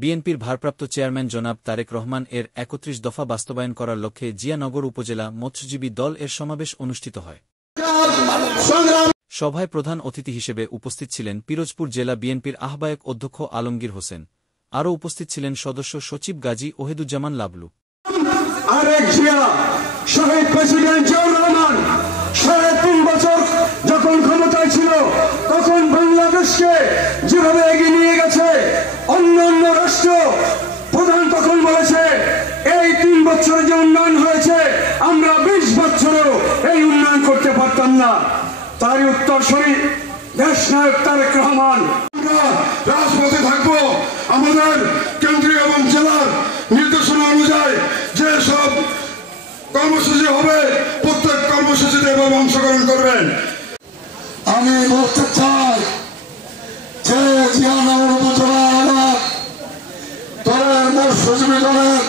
বিএনপির ভারপ্রাপ্ত চেয়ারম্যান জনাব তারেক রহমান এর ৩১ দফা বাস্তবায়ন করার লক্ষ্যে জিয়ানগর উপজেলা মৎস্যজীবী দল এর সমাবেশ অনুষ্ঠিত হয়। সভায় প্রধান অতিথি হিসেবে উপস্থিত ছিলেন পিরোজপুর জেলা বিএনপির আহ্বায়ক অধ্যক্ষ আলমগীর হোসেন। আরও উপস্থিত ছিলেন সদস্য সচিব গাজী ওহেদুজ্জামান লাবলু। আরেক জিয়া শহীদ প্রেসিডেন্ট জিয়াউর রহমান ৩.৫ বছর যখন ক্ষমতায় ছিল তখন বাংলাদেশকে যেভাবে এগিয়ে নিয়ে গেছে, অন্যান্য রাষ্ট্র প্রধান তখন বলেছে এই ৩ বছরে যে উন্নয়ন হয়েছে আমরা ২০ বছরেও এই উন্নয়ন করতে পারতাম না। তারই উত্তরসূরি দেশনায়ক তারেক রহমান। আমরা রাজপথে থাকবো, আমাদের কেন্দ্রীয় এবং জেলার নির্দেশনা অনুযায়ী যে সব কর্মসূচি হবে প্রত্যেক কর্মসূচিতে এভাবে অংশগ্রহণ করবেন। আমি বলতে চাই যে জিয়ানগর উপজেলার দলের মৎস্যজীবী দলের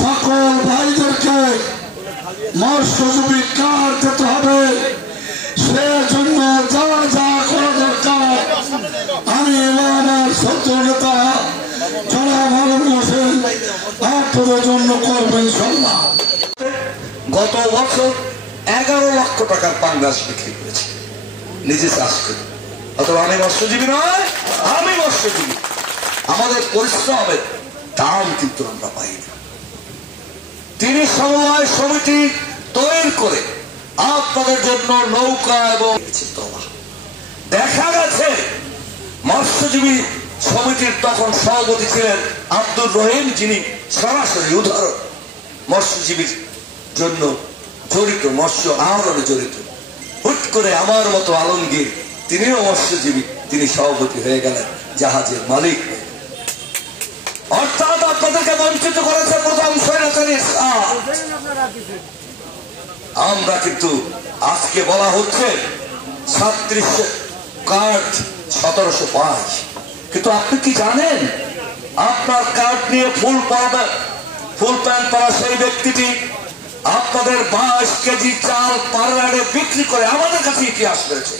সকল ভাইদেরকে মৎস্যজীবী কার্ড দিতে হবে। সেজন্য যা যা করা দরকার আমি আমার সত্য নেতা জনাব আলমগীর হোসেন আপনাদের জন্য করবেন সম্মান। গত বছর 11 লক্ষ টাকার পাঙ্গাস বিক্রি করেছে নিজে চাষ করে। অথবা আমি মৎস্যজীবী নয়, আমি মৎস্যজীবী। আমাদের পরিশ্রমের দাম কিন্তু আমরা পাই না। তিনি সমবায় সমিতি তৈরি করে আপনাদের জন্য নৌকা এবং দেখা গেছে মৎস্যজীবী সমিতির তখন সভাপতি ছিলেন আব্দুর রহিম, যিনি সরাসরি উদাহরণ মৎস্যজীবীর জন্য জড়িত, মৎস্য আহরণে জড়িত। হুট করে আমার মতো আলমগীর, তিনিও মৎস্যজীবী, তিনি সভাপতি হয়ে গেলেন, জাহাজের মালিক। অর্থাৎ আপনাদেরকে বঞ্চিত করেছে প্রথম স্বৈরাচারী। আমরা কিন্তু আজকে বলা হচ্ছে ৩৭ কার্ড ১৭০৫, কিন্তু আপনি কি জানেন আপনার কার্ড নিয়ে ফুল প্যান্ট পরা সেই ব্যক্তিটি আপনাদের ২২ কেজি চাল পার বিক্রি করে আমাদের কাছে ইতিহাস রয়েছে।